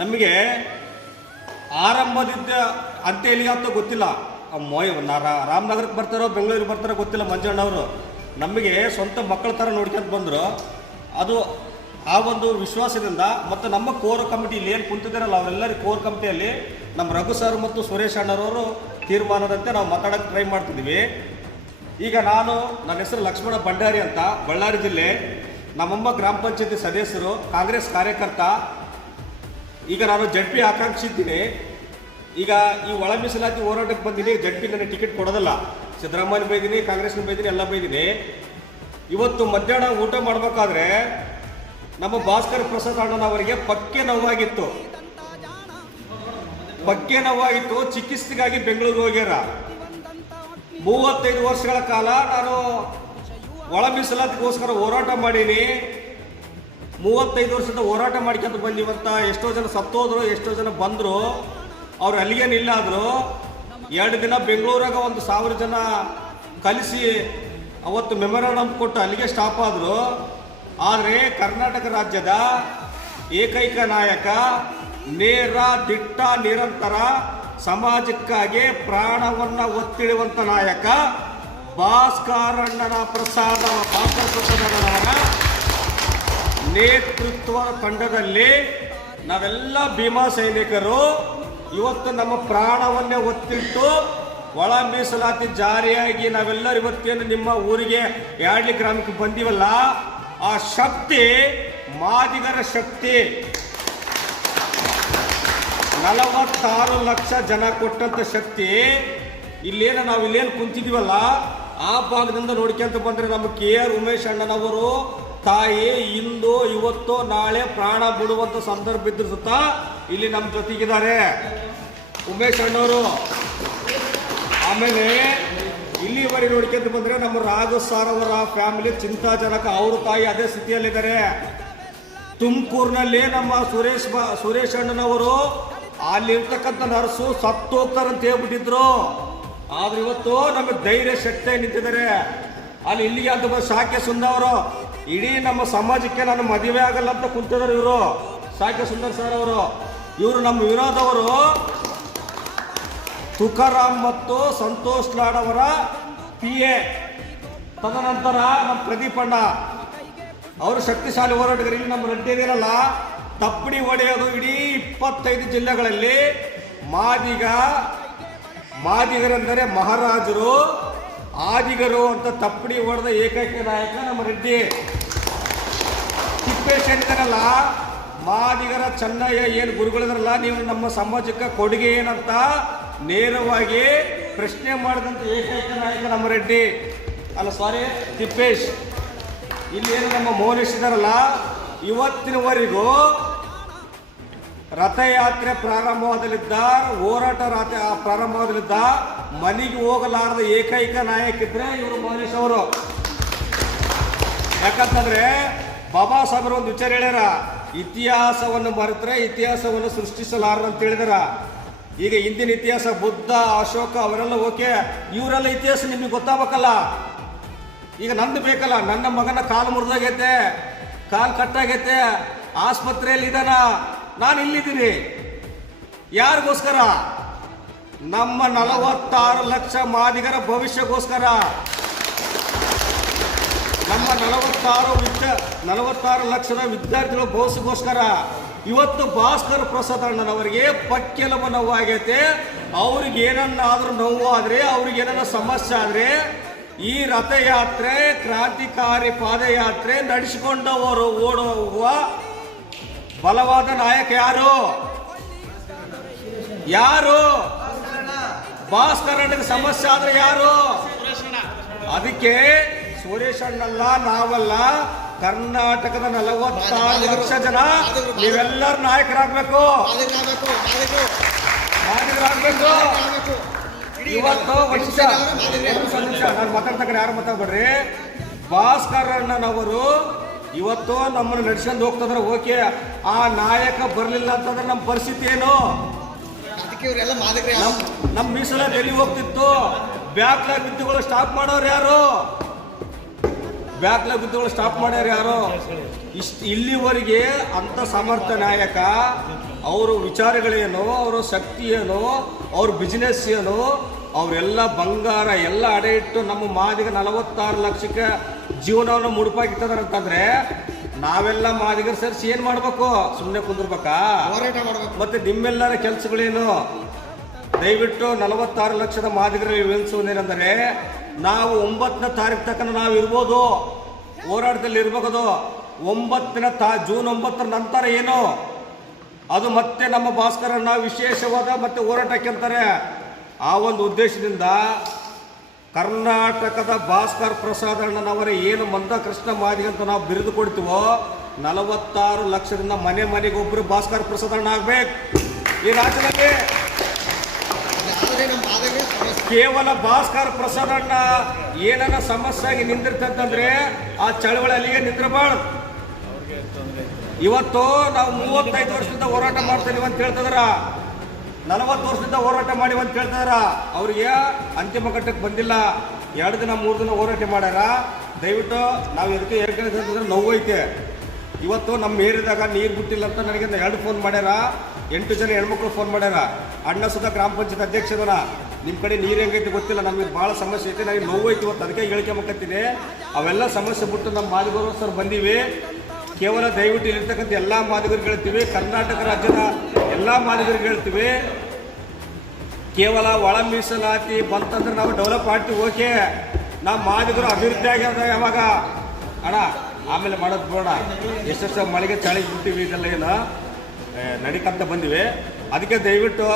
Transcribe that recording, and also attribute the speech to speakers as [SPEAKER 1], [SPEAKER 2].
[SPEAKER 1] ನಮಗೆ ಆರಂಭದಿಂದ ಅಂತ್ಯ ಎಲ್ಲಿಗೆ ಅಂತ ಗೊತ್ತಿಲ್ಲ. ಮೊಯ್ ರಾಮನಗರಕ್ಕೆ ಬರ್ತಾರೋ, ಬೆಂಗಳೂರಿಗೆ ಬರ್ತಾರೋ ಗೊತ್ತಿಲ್ಲ ಮಂಜಣ್ಣವರು ನಮಗೆ ಸ್ವಂತ ಮಕ್ಕಳ ಥರ ನೋಡ್ಕೊಂತ ಬಂದರು. ಅದು ಆ ಒಂದು ವಿಶ್ವಾಸದಿಂದ ಮತ್ತು ನಮ್ಮ ಕೋರ್ ಕಮಿಟಿ ಇಲ್ಲಿ ಏನು ಕುಂತಿದ್ದಾರಲ್ಲ, ಅವರೆಲ್ಲರೂ ಕೋರ್ ಕಮಿಟಿಯಲ್ಲಿ ನಮ್ಮ ರಘು ಸರ್ ಮತ್ತು ಸುರೇಶ್ ಅಣ್ಣರವರು ತೀರ್ಮಾನದಂತೆ ನಾವು ಮಾತಾಡೋಕ್ಕೆ ಟ್ರೈ ಮಾಡ್ತಿದ್ದೀವಿ. ಈಗ ನಾನು, ನನ್ನ ಹೆಸರು ಲಕ್ಷ್ಮಣ ಭಂಡಾರಿ ಅಂತ, ಬಳ್ಳಾರಿ ಜಿಲ್ಲೆ. ನಮ್ಮಮ್ಮ ಗ್ರಾಮ ಪಂಚಾಯತಿ ಸದಸ್ಯರು, ಕಾಂಗ್ರೆಸ್ ಕಾರ್ಯಕರ್ತ ಈಗ ನಾನು ಜಡ್ ಪಿ ಆಕಾಂಕ್ಷಿದ್ದೀನಿ ಈಗ ಈ ಒಳ ಮೀಸಲಾತಿ ಹೋರಾಟಕ್ಕೆ ಬಂದೀನಿ ಜಡ್ ಪಿ ನನಗೆ ಟಿಕೆಟ್ ಕೊಡೋದಲ್ಲ. ಸಿದ್ದರಾಮಯ್ಯ ಬೈದೀನಿ, ಕಾಂಗ್ರೆಸ್ನ ಬೈದೀನಿ, ಎಲ್ಲ ಬೈದೀನಿ. ಇವತ್ತು ಮಧ್ಯಾಹ್ನ ಊಟ ಮಾಡಬೇಕಾದ್ರೆ ನಮ್ಮ ಭಾಸ್ಕರ್ ಪ್ರಸಾದ್ ಅಣ್ಣನವರಿಗೆ ಪಕ್ಕೆ ನೋವಾಗಿತ್ತು. ಪಕ್ಕೆ ನೋವಾಗಿತ್ತು, ಚಿಕಿತ್ಸೆಗಾಗಿ ಬೆಂಗಳೂರಿಗೆ ಹೋಗ್ಯಾರ. ಮೂವತ್ತೈದು ವರ್ಷಗಳ ಕಾಲ ನಾನು ಒಳ ಮೀಸಲಾತಿಗೋಸ್ಕರ ಹೋರಾಟ ಮಾಡೀನಿ. ಮೂವತ್ತೈದು ವರ್ಷದ ಹೋರಾಟ ಮಾಡ್ಕೊಂತ ಬಂದಿವಂತ ಎಷ್ಟೋ ಜನ ಸತ್ತೋದ್ರು, ಎಷ್ಟೋ ಜನ ಬಂದರು. ಅವ್ರು ಅಲ್ಲಿಗೆ ನಿಲ್ಲಾದರು. ಎರಡು ದಿನ ಬೆಂಗಳೂರಾಗ ಒಂದು ಸಾವಿರ ಜನ ಕಲಿಸಿ ಅವತ್ತು ಮೆಮೊರಾಂಡಮ್ ಕೊಟ್ಟು ಅಲ್ಲಿಗೆ ಸ್ಟಾಪ್ ಆದರು. ಆದರೆ ಕರ್ನಾಟಕ ರಾಜ್ಯದ ಏಕೈಕ ನಾಯಕ, ನೇರ, ದಿಟ್ಟ, ನಿರಂತರ, ಸಮಾಜಕ್ಕಾಗಿ ಪ್ರಾಣವನ್ನು ಒತ್ತಿಡುವಂಥ ನಾಯಕ ಭಾಸ್ಕರಣ್ಣನ ಪ್ರಸಾದ, ಭಾಸ್ಕರ ಪ್ರಸಾದಣ್ಣನವರ ನೇತೃತ್ವ ತಂಡದಲ್ಲಿ ನಾವೆಲ್ಲ ಭೀಮಾ ಸೈನಿಕರು, ಇವತ್ತು ನಮ್ಮ ಪ್ರಾಣವನ್ನೇ ಒತ್ತಿಟ್ಟು ಒಳ ಮೀಸಲಾತಿ ಜಾರಿಯಾಗಿ ನಾವೆಲ್ಲರೂ ಇವತ್ತೇನು ನಿಮ್ಮ ಊರಿಗೆ ಯಾಡ್ಲಿ ಗ್ರಾಮಕ್ಕೆ ಬಂದಿವಲ್ಲ, ಆ ಶಕ್ತಿ, ಮಾದಿಗರ ಶಕ್ತಿ. ನಲವತ್ತಾರು ಲಕ್ಷ ಜನ ಕೊಟ್ಟಂತ ಶಕ್ತಿ, ಇಲ್ಲೇನು ನಾವು ಇಲ್ಲೇನು ಕುಂತಿದೀವಲ್ಲ, ಆ ಭಾಗದಿಂದ ನೋಡ್ಕೊಂತ ಬಂದ್ರೆ ನಮ್ಮ ಕೆ ಆರ್ ಉಮೇಶ್ ಅಣ್ಣನವರು ತಾಯಿ, ಇಂದು, ಇವತ್ತು, ನಾಳೆ ಪ್ರಾಣ ಬಿಡುವಂತ ಸಂದರ್ಭ ಇದ್ರು ಸುತ್ತ ಇಲ್ಲಿ ನಮ್ಮ ಜೊತೆಗಿದ್ದಾರೆ. ಉಮೇಶ್ ಅಣ್ಣವರು. ಆಮೇಲೆ ಇಲ್ಲಿವರೆಗೆ ನೋಡ್ಕೊಂತ ಬಂದ್ರೆ ನಮ್ಮ ರಾಘು ಸಾರ್ ಅವರ ಫ್ಯಾಮಿಲಿ ಚಿಂತಾಜನಕ ಅವ್ರ ತಾಯಿ ಅದೇ ಸ್ಥಿತಿಯಲ್ಲಿದ್ದಾರೆ. ತುಮಕೂರಿನಲ್ಲಿ ನಮ್ಮ ಸುರೇಶ್ ಸುರೇಶ್ ಅಣ್ಣನವರು ಅಲ್ಲಿರ್ತಕ್ಕಂಥ ನರ್ಸು ಸತ್ತು ಅಂತ ಹೇಳ್ಬಿಟ್ಟಿದ್ರು. ಆದ್ರೆ ಇವತ್ತು ನಮಗೆ ಧೈರ್ಯ ಶಕ್ತಿ ನಿಂತಿದ್ದಾರೆ. ಅಲ್ಲಿ ಇಲ್ಲಿಗೆ ಅಂತ ಸಾಕೆ ಸುಂದವರು ಇಡೀ ನಮ್ಮ ಸಮಾಜಕ್ಕೆ ನಾನು ಮದುವೆ ಆಗಲ್ಲ ಅಂತ ಕುಂತಿದ್ದಾರೆ ಇವರು. ಸಾಕೆ ಸುಂದರ್ ಸರ್ ಅವರು. ಇವರು ನಮ್ಮ ವಿರೋಧವರು ತುಕಾರಾಮ್ ಮತ್ತು ಸಂತೋಷ್ ಲಾಡ್ ಅವರ ಪಿ ಎ ತದನಂತರ ನಮ್ಮ ಪ್ರದೀಪ್ ಅಣ್ಣ. ಅವರು ಶಕ್ತಿಶಾಲಿ ಹೋರಾಟಗಾರ. ಇಲ್ಲಿ ನಮ್ಮ ರೆಡ್ಡಿ ಇದಿರಲ್ಲ ತಪ್ಪಡಿ ಹೊಡೆಯೋದು ಇಡೀ ಇಪ್ಪತ್ತೈದು ಜಿಲ್ಲೆಗಳಲ್ಲಿ ಮಾದಿಗ, ಮಾದಿಗರೆಂದರೆ ಮಹಾರಾಜರು, ಆದಿಗರು ಅಂತ ತಪ್ಪಡಿ ಹೊಡೆದ ಏಕೈಕ ನಾಯಕ ನಮ್ಮ ರೆಡ್ಡಿ. ತಿಪ್ಪೇಶ್ ಅಂತಾರಲ್ಲ ಮಾದಿಗರ ಚೆನ್ನಯ್ಯ ಏನು ಗುರುಗಳಿದಾರಲ್ಲ, ನೀವು ನಮ್ಮ ಸಮಾಜಕ್ಕೆ ಕೊಡುಗೆ ಏನಂತ ನೇರವಾಗಿ ಪ್ರಶ್ನೆ ಮಾಡಿದಂಥ ಏಕೈಕ ನಾಯಕ ನಮ್ಮ ರೆಡ್ಡಿ ಅಲ್ಲ ಸಾರಿ ತಿಪ್ಪೇಶ್. ಇಲ್ಲಿ ಏನು ನಮ್ಮ ಮೌನೇಶ್ ಇದಾರಲ್ಲ, ಇವತ್ತಿನವರೆಗೂ ರಥಯಾತ್ರೆ ಪ್ರಾರಂಭವಾದಲಿದ್ದ ಹೋರಾಟ ರಾತ್ರಿ ಪ್ರಾರಂಭವಾದಲಿದ್ದ ಮನೆಗೆ ಹೋಗಲಾರದ ಏಕೈಕ ನಾಯಕ ಇದ್ರೆ ಇವರು ಮೌನೇಶ್ ಅವರು. ಯಾಕಂತಂದ್ರೆ ಬಾಬಾ ಸಾಹೇಬರು ಒಂದು ವಿಚಾರ ಹೇಳ್ಯಾರ, ಇತಿಹಾಸವನ್ನು ಮರೆತರೆ ಇತಿಹಾಸವನ್ನು ಸೃಷ್ಟಿಸಲಾರ ಅಂತ ಹೇಳಿದಾರ. ಈಗ ಹಿಂದಿನ ಇತಿಹಾಸ, ಬುದ್ಧ, ಅಶೋಕ, ಅವರೆಲ್ಲ ಓಕೆ, ಇವರೆಲ್ಲ ಇತಿಹಾಸ ನಿಮಗೆ ಗೊತ್ತಾಗಬೇಕಲ್ಲ? ಈಗ ನಂದು ಬೇಕಲ್ಲ, ನನ್ನ ಮಗನ ಕಾಲು ಮುರಿದಾಗೈತೆ, ಕಾಲು ಕಟ್ಟಾಗೈತೆ, ಆಸ್ಪತ್ರೆಯಲ್ಲಿ ಇದಾನ, ನಾನು ಇಲ್ಲಿದ್ದೀನಿ. ಯಾರಿಗೋಸ್ಕರ? ನಮ್ಮ ನಲವತ್ತಾರು ಲಕ್ಷ ಮಾದಿಗರ ಭವಿಷ್ಯಕ್ಕೋಸ್ಕರ. ನಲವತ್ತಾರು ವಿದ್ಯ, ನಲವತ್ತಾರು ಲಕ್ಷದ ವಿದ್ಯಾರ್ಥಿಗಳು ಭವಿಷ್ಯಕ್ಕೋಸ್ಕರ ಇವತ್ತು ಭಾಸ್ಕರ್ ಪ್ರಸಾದ್ ಅಣ್ಣನವರಿಗೆ ನೋವು ನೋವಾಗೈತೆ. ಅವ್ರಿಗೆ ಏನನ್ನಾದ್ರೂ ನೋವು ಆದ್ರೆ ಅವ್ರಿಗೆ ಏನನ್ನ ಸಮಸ್ಯೆ ಆದ್ರೆ ಈ ರಥಯಾತ್ರೆ, ಕ್ರಾಂತಿಕಾರಿ ಪಾದಯಾತ್ರೆ ನಡೆಸಿಕೊಂಡವರು ಓಡುವ ಬಲವಾದ ನಾಯಕ ಯಾರು? ಯಾರು? ಭಾಸ್ಕರ್ ಅಣ್ಣಗೆ ಸಮಸ್ಯೆ ಆದ್ರೆ ಯಾರು? ಅದಕ್ಕೆ ಸುರೇಶ್ ಅಣ್ಣಲ್ಲ ನಾವಲ್ಲ ಕರ್ನಾಟಕದ ನಲವತ್ತಾರು ಲಕ್ಷ ಜನ ನೀವೆಲ್ಲರೂ ನಾಯಕರಾಗಬೇಕು. ನಾಯಕರಾಗಬೇಕು. ಇವತ್ತು ವರ್ಷ ನಿಮಿಷ. ನಾನು ಮಾತಾಡ್ತಕ್ಕ ಯಾರು ಮಾತಾಡ್ಬೇಡ್ರಿ? ಭಾಸ್ಕರ್ ಅಣ್ಣನವರು ಇವತ್ತು ನಮ್ಮನ್ನು ನಡ್ಸ್ಕೊಂಡು ಹೋಗ್ತದ್ರೆ. ಓಕೆ ಆ ನಾಯಕ ಬರಲಿಲ್ಲ ಅಂತಂದ್ರೆ ನಮ್ಮ ಪರಿಸ್ಥಿತಿ ಏನು? ನಮ್ಮ ಮೀಸಲಾತಿ ಎಲ್ಲಿ ಹೋಗ್ತಿತ್ತು. ಬ್ಯಾಕ್ಲಾಗ್ ವಿದ್ಯೆಗಳು ಸ್ಟಾಪ್ ಮಾಡೋರು ಯಾರು? ಬ್ಯಾಕ್ಲಾಗ್ ಬಿದ್ದಗಳು ಸ್ಟಾಪ್ ಮಾಡ್ಯಾರ ಯಾರು? ಇಷ್ಟು ಇಲ್ಲಿವರೆಗೆ ಅಂಥ ಸಮರ್ಥ ನಾಯಕ ಅವರ ವಿಚಾರಗಳೇನು ಅವರ ಶಕ್ತಿ ಏನು ಅವ್ರ ಬಿಸ್ನೆಸ್ ಏನು ಅವರೆಲ್ಲ ಬಂಗಾರ ಎಲ್ಲ ಅಡೆ ಇಟ್ಟು ನಮ್ಮ ಮಾದಿಗ ನಲವತ್ತಾರು ಲಕ್ಷಕ್ಕೆ ಜೀವನವನ್ನು ಮುಡುಪಾಗಿತ್ತದ್ರ ಅಂತಂದ್ರೆ ನಾವೆಲ್ಲ ಮಾದಿಗರು ಸೇರಿಸಿ ಏನು ಮಾಡ್ಬೇಕು? ಸುಮ್ಮನೆ ಕುಂದಿರ್ಬೇಕಾ? ಮತ್ತೆ ನಿಮ್ಮೆಲ್ಲರ ಕೆಲಸಗಳೇನು? ದಯವಿಟ್ಟು ನಲವತ್ತಾರು ಲಕ್ಷದ ಮಾದಿಗರಲ್ಲಿ ವಿವರಿಸುವುದೇನೆಂದರೆ ನಾವು ಒಂಬತ್ತನೇ ತಾರೀಕು ತನಕ ನಾವು ಇರ್ಬೋದು ಹೋರಾಟದಲ್ಲಿ ಇರಬಹುದು ಒಂಬತ್ತನ ತಾ, ಜೂನ್ ಒಂಬತ್ತರ ನಂತರ ಏನು? ಅದು ಮತ್ತೆ ನಮ್ಮ ಭಾಸ್ಕರನ್ನ ವಿಶೇಷವಾದ ಮತ್ತೆ ಹೋರಾಟಕ್ಕೆ ಅಂತಾರೆ. ಆ ಒಂದು ಉದ್ದೇಶದಿಂದ ಕರ್ನಾಟಕದ ಭಾಸ್ಕರ್ ಪ್ರಸಾದ್ ಅಣ್ಣನವರ ಏನು ಮಂದಕೃಷ್ಣ ಮಾದಿಗೆ ಅಂತ ನಾವು ಬಿರಿದು ಕೊಡ್ತೀವೋ, ನಲವತ್ತಾರು ಲಕ್ಷದಿಂದ ಮನೆ ಮನೆಗೆ ಒಬ್ಬರು ಭಾಸ್ಕರ್ ಪ್ರಸಾದ್ ಅಣ್ಣ ಆಗ್ಬೇಕು. ಈ ರಾಜ್ಯದಲ್ಲಿ
[SPEAKER 2] ಆದರೆ ನಮ್ಮ ಮಾದರಿ ಸಮಸ್ಯೆ
[SPEAKER 1] ಕೇವಲ ಭಾಸ್ಕರ್ ಪ್ರಸಾದ್ ಅಣ್ಣ ಏನನ್ನ ಸಮಸ್ಯೆ ಆಗಿ ನಿಂದಿರ್ತಂತಂದ್ರೆ ಆ ಚಳವಳಿ ಅಲ್ಲಿಗೆ ನಿಂದಿರಬಾರ್ದು ಇವತ್ತು ನಾವು ಮೂವತ್ತೈದು ವರ್ಷದಿಂದ ಹೋರಾಟ ಮಾಡ್ತೀವಿ ಅಂತ ಹೇಳ್ತಿದಾರ. ನಲವತ್ತು ವರ್ಷದಿಂದ ಹೋರಾಟ ಮಾಡಿ ಅಂತ ಹೇಳ್ತಿದಾರ. ಅವ್ರಿಗೆ ಅಂತಿಮ ಘಟ್ಟಕ್ಕೆ ಬಂದಿಲ್ಲ. ಎರಡು ದಿನ, ಮೂರು ದಿನ ಹೋರಾಟ ಮಾಡ್ಯಾರ. ದಯವಿಟ್ಟು ನಾವು ಎದಕ್ಕೆ ಹೇಳ್ಕೊಂಡ್ರೆ ನೋವು ಐತೆ. ಇವತ್ತು ನಮ್ಮ ಏರಿದಾಗ ನೀರು ಬಿಟ್ಟಿಲ್ಲ ಅಂತ ನನಗೆ ಎರಡು ಫೋನ್ ಮಾಡ್ಯಾರ. ಎಂಟು ಜನ ಹೆಣ್ಮಕ್ಳು ಫೋನ್ ಮಾಡ್ಯಾರ. ಅಣ್ಣ ಸುಧಾ ಗ್ರಾಮ ಪಂಚಾಯತ್ ಅಧ್ಯಕ್ಷದನ ನಿಮ್ಮ ಕಡೆ ನೀರು ಹೆಂಗೈತೆ ಗೊತ್ತಿಲ್ಲ, ನಮಗೆ ಭಾಳ ಸಮಸ್ಯೆ ಐತೆ, ನನಗೆ ನೋವು ಐತಿ ಇವತ್ತು, ಅದಕ್ಕೆ ಹೇಳಿಕೆ ಮಕ್ಕತ್ತೀನಿ ಅವೆಲ್ಲ ಸಮಸ್ಯೆ ಬಿಟ್ಟು ನಮ್ಮ ಮಾದಿಗರು ಸರ್ ಬಂದೀವಿ. ಕೇವಲ ದಯವಿಟ್ಟು ಇಲ್ಲಿರ್ತಕ್ಕಂಥ ಎಲ್ಲ ಮಾದಿಗರಿಗೆ ಹೇಳ್ತೀವಿ, ಕರ್ನಾಟಕ ರಾಜ್ಯದ ಎಲ್ಲ ಮಾದಿಗರಿಗೆ ಹೇಳ್ತೀವಿ. ಕೇವಲ ಒಳ ಮೀಸಲಾತಿ ಬಂತಂದ್ರೆ ನಾವು ಡೆವಲಪ್ ಮಾಡ್ತೀವಿ, ಓಕೆ. ನಮ್ಮ ಮಾದಿಗರು ಅಭಿವೃದ್ಧಿ ಆಗ್ಯಾವ ಯಾವಾಗ? ಅಣ್ಣ, ಆಮೇಲೆ ಮಾಡೋದು ಬೇಡ. ಎಷ್ಟೆಷ್ಟು ಮಳೆಗೆ ಚಳಿ ಬಿಟ್ಟಿವಿ ಇದೆಲ್ಲ ಏನು? ಏ, ನಡಿಕಂತ ಬಂದಿವಿ. ಅದಕ್ಕೆ ದಯವಿಟ್ಟು